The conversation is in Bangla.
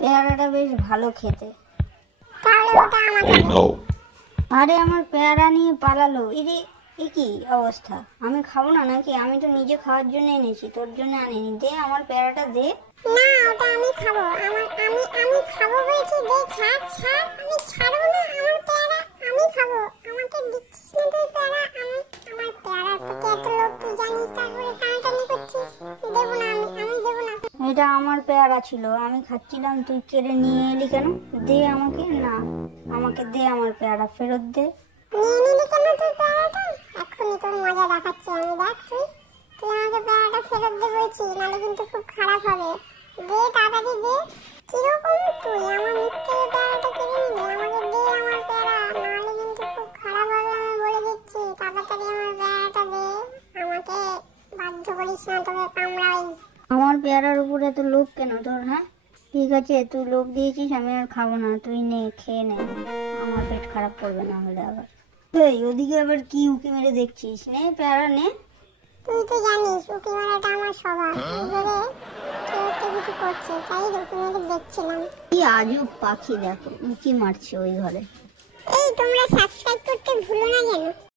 পেয়ারাটা বেশ ভালো খেতে। তাহলে ওটা আমাকে দে। আরে আমার পেয়ারা নিয়ে পালালো। ইরে, এ কি অবস্থা? আমি খাবো না নাকি? আমি তো নিজে খাওয়ার জন্য এনেছি, তোর জন্য আনিনি। দে আমার পেয়ারাটা দে। না, ওটা আমি খাবো। আমি খাবো বলছি, দে, ছাড় ছাড়। আমি ছাড়বো না, আমার পেয়ারা আমি খাবো। আমাকে দিচ্ছিস না তুই পেয়ারা। আমার পেয়ারার প্রতি এত লোভ তুই জানিস, তারপরে টানাটানি করছিস। দেবো না, আমি দেবো না। এটা আমার পেয়ারা ছিল, আমি খাচ্ছিলাম, তুই কেড়ে নিয়ে এলি কেন? দে আমাকে। না, আমাকে দে আমার পেয়ারা, ফেরত দে। নিয়ে নিলি কেন তুই পেয়ারাটা? এখনই তোর মজা দেখাচ্ছি আমি, দেখ। তুই আমাকে পেয়ারাটা ফেরত দে বলছি, নাহলে কিন্তু খুব খারাপ হবে। দে, তাড়াতাড়ি দে। কিরকম তুই আমার মুখ থেকে পেয়ারাটা কেড়ে নিলি? আমাকে দে আমার পেয়ারা, নাহলে কিন্তু খুব খারাপ হবে, আমি বলে দিচ্ছি। তাড়াতাড়ি আমার পেয়ারাটা দে। আমাকে বাধ্য করিস না, তোকে কামড়াই। আমার পেয়ারার উপর এত লোভ কেন তোর? হ্যাঁ, ঠিক আছে, তুই লোভ দিয়েছিস, আমি আর খাবো না। তুই নে, খেয়ে নে, আমার পেট খারাপ করবে না হলে আবার। এই ওদিকে আবার কি উকি মেরে দেখছিস? নে পেয়ারা নে। তুই তো জানিস উঁকি মারাটা আমার স্বভাব। এইভাবে কেউ একটা কিছু করছে, তাই উঁকি মেরে দেখছিলাম। কি আজব পাখি, দেখো উঁকি মারছে ওই ঘরে। এই তোমরা সাবস্ক্রাইব করতে ভুলো না যেন।